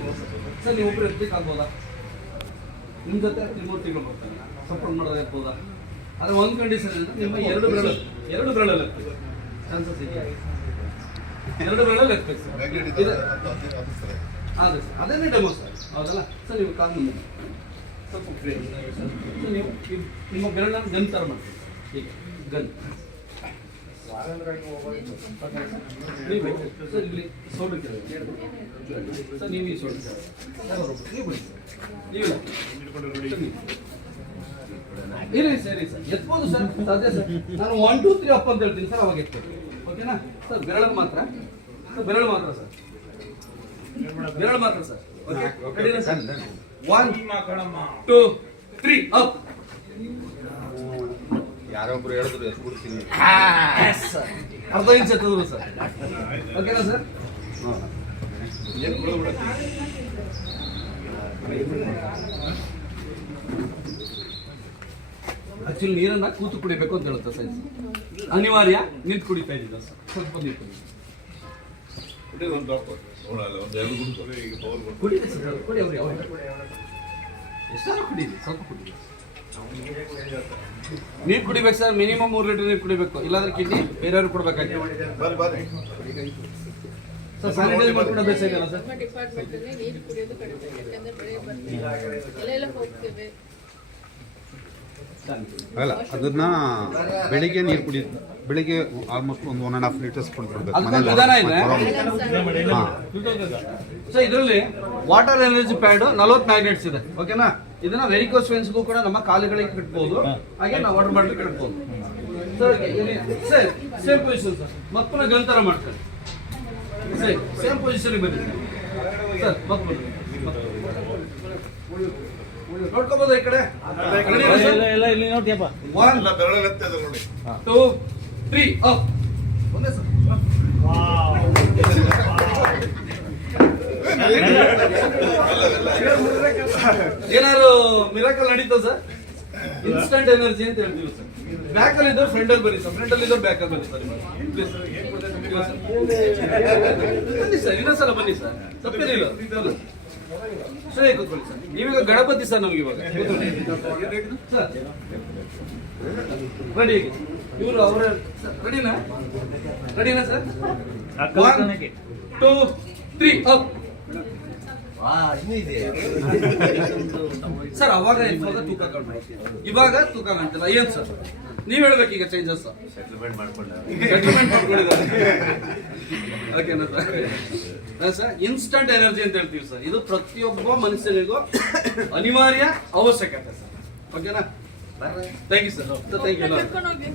ಇದೆ ಸರ್. ನೀವು ಒಬ್ಬರು ಎತ್ತಕ್ಕಾಗ್ಬೋದಾ? ನಿಮ್ಮ ಜೊತೆ ತ್ರಿಮೂರ್ತಿಗಳು ಬರ್ತಾರೆ, ಸಪೋರ್ಟ್ ಮಾಡೋದು ಇರ್ಬೋದಾ? ಆದರೆ ಒಂದು ಕಂಡೀಷನ್ ಅಂದರೆ ನಿಮ್ಮ ಎರಡು ಬೆರಳಲ್ಲಿ ಎತ್ತಬೇಕು. ಚಾನ್ಸಸ್ ಇದೆಯಾ? ಎರಡು ಬೆರಳಲ್ಲಿ ಎತ್ತಬೇಕು ಸರ್. ಅದೇ ಸರ್, ಅದೇನೇ ಡೆಮೋ ಸರ್, ಹೌದಲ್ಲ ಸರ್? ನೀವು ಕಾಲ್ ಮುಂದೆ ಸ್ವಲ್ಪ ಫ್ರೀ ಸರ್. ನೀವು ನಿಮ್ಮ ಬೆರಳನ್ನು ಗನ್ ಥರ ಮಾಡ್ತೀವಿ, ಹೀಗೆ ಗನ್. ಸರ್ ಇಲ್ಲಿ ಸೋಡು ಸರ್, ನೀವು ಈ ಸೋಡು ನೀವು ಬಿಡಿ ಇರಿ ಸರಿ ಸರ್, ಎತ್ಬೋದು ಸರ್, ಸಾಧ್ಯ ಸರ್. ನಾನು 1 2 3 ಅಪ್ ಅಂತ ಹೇಳ್ತೀನಿ ಸರ್, ಅವಾಗ ಎತ್ಬೋದು. ಓಕೆನಾ ಸರ್? ಬೆರಳು ಮಾತ್ರ ಸರ್, ಬೆರಳು ಮಾತ್ರ ಸರ್, ಬೆರಳು ಮಾತ್ರ ಸರ್. ಓಕೆ ರೆಡಿನಾ ಸರ್? 1 2 3 ಅಪ್. ಯಾರೊಬ್ರು ಹೇಳಿದ್ರು ಎತ್ಬಿಡ್ತೀನಿ, ಅರ್ಧ ಇಂಚ್ ಎತ್ತಿದ್ರು ಸರ್. ಓಕೆನಾ ಸರ್? ಆಕ್ಚುಲಿ ನೀರನ್ನ ಕೂತು ಕುಡಿಬೇಕು ಅಂತ ಹೇಳುತ್ತೆ ಸೈನ್ಸ್. ಅನಿವಾರ್ಯ ನಿಂತು ಕುಡಿತಾ ಇದ್ದಿದ್ದ ಸರ್, ಸ್ವಲ್ಪ ನೀರು ಕುಡಿದೆ ಸರ್. ಕುಡಿ ಅವ್ರಿಗೆ ಎಷ್ಟಾದ್ರೂ ಕುಡೀರಿ, ಸ್ವಲ್ಪ ಕುಡೀರಿ. ನೀರು ಕುಡಿಬೇಕು ಸರ್, ಮಿನಿಮಮ್ 3 ಲೀಟರ್ ನೀರು ಕುಡಿಬೇಕು, ಇಲ್ಲಾಂದ್ರೆ ಕಿಡ್ನಿ ಬೇರೆಯವ್ರಿಗೆ ಕೊಡ್ಬೇಕಾಗಿ ಸರ್. ಸ್ಯಾನಿಟೈಸ್ ಮಾಡ್ಕೊಂಡು ಅಭ್ಯಾಸ ಇದೆಯಲ್ಲ ಸರ್? ನೀರು ಕುಡಿಯೋದು ಕಡಿಮೆ, ಯಾಕಂದ್ರೆ ಬೆಳೆ ಬರ್ತೀವಿ ಎಲ್ಲೆಲ್ಲ ಹೋಗ್ತೇವೆ. ಅಲ್ಲ ಅದನ್ನ ಬೆಳಿಗ್ಗೆ ನೀರು ಕುಡಿ, ಬೆಳಿಗ್ಗೆ ಆಲ್ಮೋಸ್ಟ್ ಒಂದು 1.5 ಲೀಟರ್ಸ್ ಕುಡಿದ್ಬಿಡ್ಬೇಕು. ವಿಧಾನ ಇದೆ ಸೊ. ಇದರಲ್ಲಿ ವಾಟರ್ ಎನರ್ಜಿ ಪ್ಯಾಡ್ 40 ಮ್ಯಾಗ್ನೆಟ್ಸ್ ಇದೆ. ಓಕೆನಾ? ಇದನ್ನ ವೆರಿಕೋಸ್ ವೆನ್ಸ್ಗೂ ಕೂಡ ನಮ್ಮ ಕಾಲುಗಳಿಗೆ ಕಟ್ಬೋದು, ಹಾಗೆ ನಾವು ವಾಟರ್ ಬಾಟಲ್ ಕಟ್ಬೋದು sir. Sir same position sir, ಮತ್ತೆ ಗಂತರ ಮಾಡ್ತಾರೆ ಸರ್. ಸೇಮ್ ಪೊಸಿಷನ್ ಬನ್ನಿ ಸರ್, ಮತ್ತೆ ಬನ್ನಿ, ನೋಡ್ಕೋಬಹುದು ಈ ಕಡೆ. 1 2 3 ಅಪ್. ಒಂದೇ ಸರ್. ಏನಾದ್ರು ಮಿರಾಕಲ್ ನಡೀತಾ ಸರ್? ಇನ್ಸ್ಟಂಟ್ ಎನರ್ಜಿ ಅಂತ ಹೇಳ್ತೀವಿ ಸರ್. ಬ್ಯಾಕ್ ಅಲ್ಲಿ ಇದ್ದವ್ರು ಫ್ರಂಟ್ ಅಲ್ಲಿ ಬನ್ನಿ ಸರ್, ಫ್ರಂಟ್ ಅಲ್ಲಿ ಇದ್ದವ್ರು ಬ್ಯಾಕ್ ಅಲ್ಲಿ ಬನ್ನಿ ಸರ್. ಬನ್ನಿ ಸರ್, ಇನ್ನೊಂದ್ಸಲ ಬನ್ನಿ ಸರ್, ತಪ್ಪೇನಿಲ್ಲ ಸರಿ. ಕೂತ್ಕೊಳ್ಳಿ ಸರ್. ನೀವೀಗ ಗಣಪತಿ ಸರ್, ನಮ್ಗೆ ಇವಾಗ ಸರ್ ರೆಡಿ. ಇವರು ಅವರ ರೆಡಿನಾ ಸರ್? 1 2 3 ಅಪ್. ಸರ್ ಅವಾಗ ಇವಾಗ ತೂಕ ಕಾಣ್ಬೋದು, ಇವಾಗ ತೂಕ ಕಾಣ್ತಿಲ್ಲ. ಏನ್ ಸರ್ ನೀವ್ ಹೇಳ್ಬೇಕು ಈಗ ಚೇಂಜಸ್? ಸೆಟ್ಲ್ಮೆಂಟ್ ಮಾಡ್ಕೊಂಡಿದ್ದಾರೆ. ಓಕೆನಾ ಸರ್? ಇನ್ಸ್ಟಂಟ್ ಎನರ್ಜಿ ಅಂತ ಹೇಳ್ತೀವಿ ಸರ್. ಇದು ಪ್ರತಿಯೊಬ್ಬ ಮನುಷ್ಯನಿಗೂ ಅನಿವಾರ್ಯ ಅವಶ್ಯಕತೆ ಸರ್. ಓಕೆನಾ? Thank you sir. Thank you.